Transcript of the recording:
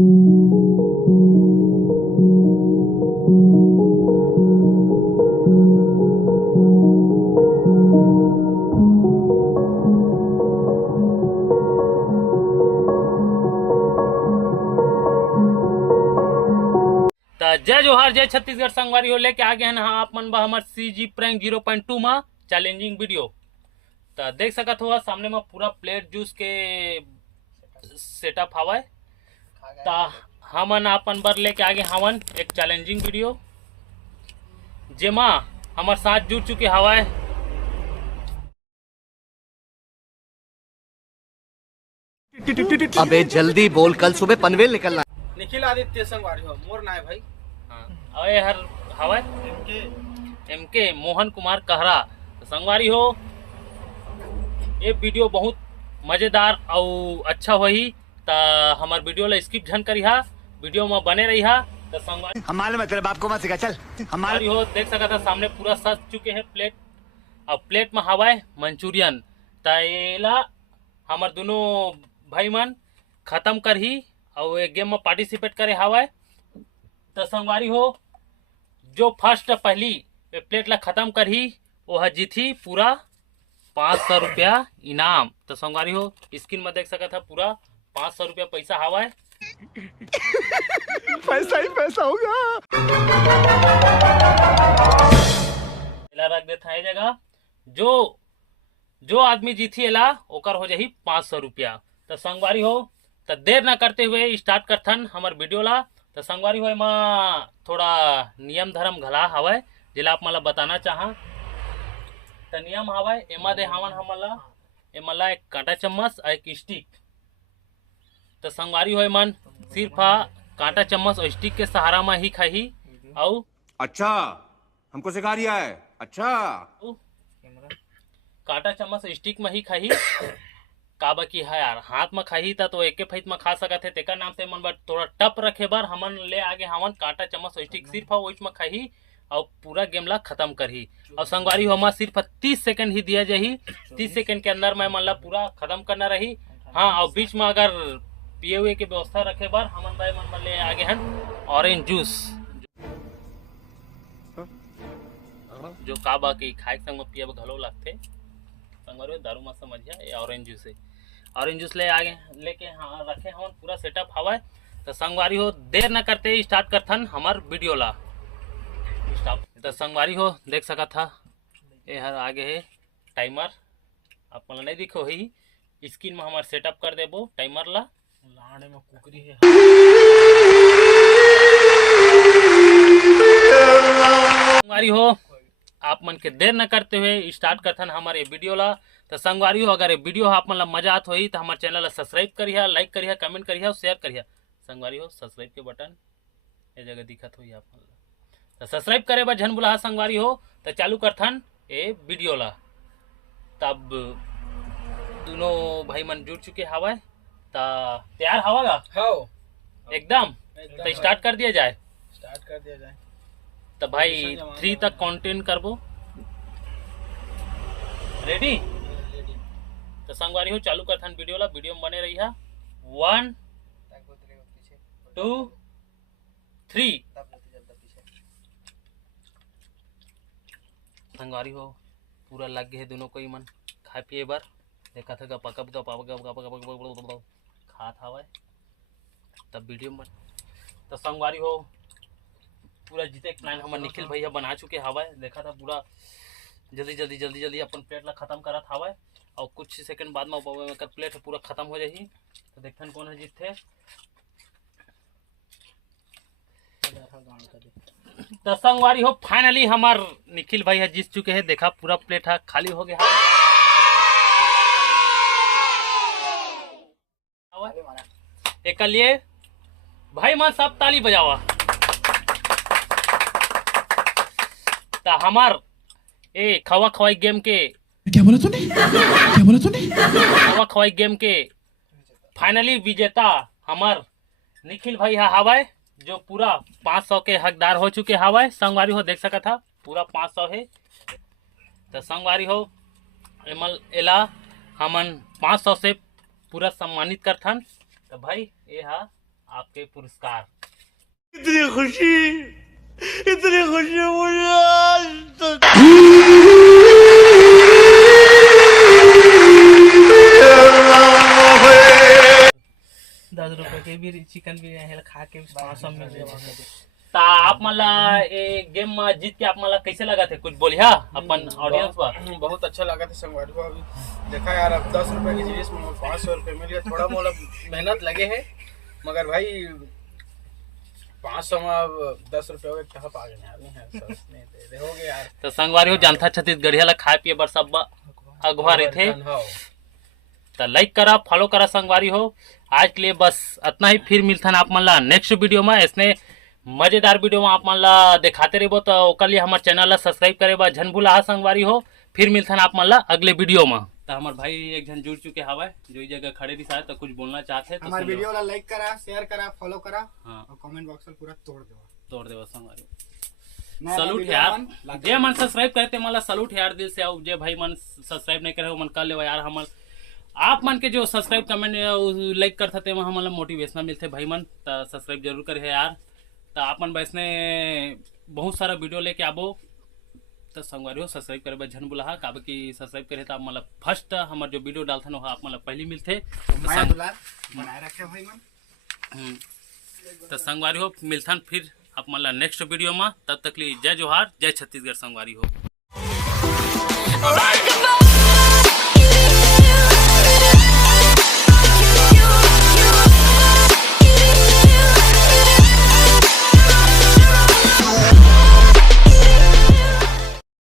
जय जोहार जय छत्तीसगढ़ संगवारी हो लेके आ गए हैं हाँ आप मन बा हमार CG प्रैंक 0.2 में चैलेंजिंग वीडियो। तो देख सकत हो सामने में पूरा प्लेट जूस के सेटअप हवा। तो हमन अपन बर लेके आ गए हवन एक चैलेंजिंग वीडियो जेमा हमार साथ जुड़ चुके हवा। अबे जल्दी बोल, कल सुबह पनवेल निकलना। निखिल आदित्य संगवारी हो मोर नाय भाई। हाँ अरे हर हवा MK मोहन कुमार कहरा तो संगवारी हो। ये वीडियो बहुत मजेदार और अच्छा होही तो हमार वीडियो ला स्किप झन करी हा, वीडियो में बने रही हा। तो संगवारी हमारे मतलब आपको मत सिखा, चल हमारे हो देख सका था सामने पूरा सज चुके हैं प्लेट। अब प्लेट में हवा है मंचूरियन। तला हमार दोनों भाई मन खत्म कर ही और एक गेम में पार्टिसिपेट करे हवा। तो संगवारी हो जो फर्स्ट पहली प्लेट ला खत्म कर ही वो जीती पूरा 500 रुपया इनाम। तो संगवारी हो स्क्रीन में देख सका था पूरा 500 रुपया पैसा हवा। पैसा ही पैसा होगा। रख देता है जगह जो जो आदमी जीती एला ओकर हो जाही 500 रुपया। तो संगवारी हो तो देर ना करते हुए स्टार्ट करथन हमार वीडियो ला। तो संगवारी हो एमा थोड़ा नियम धर्म घला हवय जिला आप मला बताना चाहा। तो नियम हवय एमा दे हमन हमला एमला एक कांटा चम्मच और एक स्टिक। तो संगवारी हो मन सिर्फ कांटा चम्मच और स्टिक के सहारा में ही खाही। और अच्छा हमको सिखा रिया है। अच्छा कांटा चम्मच स्टिक में ही खाही काबा की है यार हाथ में खाही था तो एक फैत में खा सकत है। तेकर नाम से मन बर थोड़ा टप रखे बर हमन ले आगे हमन कांटा चम्मच स्टिक सिर्फ वही में खाही और पूरा गेम ला खत्म करही। और संगवारी हो हमारा सिर्फ 30 सेकंड ही दिया जाही। 30 सेकंड के अंदर मैं मन ला पूरा खत्म करना रही। हाँ और बीच में अगर पिए हुए की व्यवस्था रखे बर हमन भाई मन ले आगे हैं ऑरेंज जूस जो काबा की खाए संग में पिए घलो लगते। संगवारी दारू मत समझिए ये ऑरेंज जूस है। ऑरेंज जूस ले आगे लेके हाँ रखे हम पूरा सेटअप हवा। तो संगवारी हो देर न करते स्टार्ट करथन हमार वीडियो ला स्टार्ट। तो संगवारी हो देख सका था ये हर आगे है टाइमर आप मन नहीं दिखो ही स्क्रीन में हमार सेटअप कर देबो टाइमर ला। लाने में कुकरी है संगवारी हो आप मन के देर न करते हुए स्टार्ट करथन हमारे वीडियो ला। तो संगवारी हो अगर ये वीडियो आप मन ला मजा आत होई तो हमारे चैनल ला सब्सक्राइब करिए, लाइक करिए, कमेंट करिए और शेयर करिए। संगवारी हो सब्सक्राइब के बटन ये जगह दिखत होई आप मन ला तो सब्सक्राइब करे बा झन बुला संगवारी हो। तो चालू करथन ये वीडियो ला। तब दोनों भाई मन जुड़ चुके हवा। तो तैयार हवा गा हो एकदम। तो स्टार्ट कर दिया जाए। स्टार्ट कर दिया जाए। तो भाई 3 तक काउंटिंग करबो। रेडी? तो संगवारी हो चालू करथन वीडियो ला। वीडियो में बने रही है 1 2 3। संगवारी हो पूरा लग गए दोनों कोई मन खाए पिए बर देखा था गप गप गप गप खात हवा तब वीडियो में। तो संगवारी हो पूरा जीते प्लान हमारे निखिल भैया बना चुके हवा। देखा था पूरा जल्दी जल्दी जल्दी जल्दी अपन प्लेट ला खत्म करत हवा और कुछ सेकंड बाद में प्लेट पूरा खत्म हो जाही। तो देखते कौन है जीतते। तो संगवारी हो फाइनली हमार निखिल भाई है जीत चुके हैं। देखा पूरा प्लेट है खाली हो गया एक लिए भाई मन सब ताली बजावा। तो हमार ए खवा खवाई गेम के क्या बोला तूने? क्या बोला तूने? खवा खवाई गेम के फाइनली विजेता हमार निखिल भाई है हवाए जो पूरा 500 के हकदार हो चुके हवाए। संगवारी हो देख सका था पूरा 500 है। तो संगवारी हो एला हमन 500 से पूरा सम्मानित करथन। तो भाई ये हा आपके पुरस्कार। इतनी खुशी मुझे आज तक। 10 रुपए के भी चिकन बिरयानी खा के 500 मिल जाएगा। ता आप मला ये गेम में जीत के आप मला कैसे लगा थे, कुछ बोलिया अपन ऑडियंस पर। बहुत अच्छा लगा था संगवारी को। अभी देखा यार, अब 10 रुपए की चीज में 500 रुपए मिल गया। थोड़ा मोड़ा मेहनत लगे है, मगर भाई 500 में अब 10 रुपए हो गए, कहाँ पागल है आदमी है, सस्ते दे दोगे यार। तो संगवारी हो जानता छत्तीसगढ़िया ला खाए पिए बर सब अगवा रहे थे। तो लाइक करा, फॉलो करा संगवारी हो। आज के लिए बस इतना ही, फिर मिलता आप मन ला नेक्स्ट वीडियो में। इसने मजेदार वीडियो में आप मन ला दिखाते रहो, तो ओकर लिए हमारे चैनल ला सब्सक्राइब करे बा झन भूला संगवारी हो। फिर मिलता आप मन ला अगले वीडियो में। तो हमारे भाई एक जन जुड़ चुके हवा, जो जगह खड़े रही शायद, तो कुछ बोलना चाहते हैं। हमारे वीडियो ला लाइक करा, शेयर करा, फॉलो करा। हाँ, और कमेंट बॉक्स में पूरा तोड़ देवा संगवारी। सलूट यार, जे मन सब्सक्राइब करते मला सलूट यार दिल से। जे भाई मन सब्सक्राइब नहीं करे मन कर ले यार। हम आप मन के जो सब्सक्राइब कमेंट लाइक करते वहाँ मतलब मोटिवेशन मिलते भाई मन। तो सब्सक्राइब जरूर करे यार। तो आप मन वैसने बहुत सारा वीडियो लेके आबो, तो संगवारी हो सब्सक्राइब करे झन बुला काब की सब्सक्राइब करे तो आप मतलब फर्स्ट हमारे जो वीडियो डालते हैं आप मतलब पहले मिलते। तो संगवारी हो मिलता फिर आप मतलब नेक्स्ट वीडियो में। तब तक लिए जय जोहार, जय छत्तीसगढ़ संगवारी हो।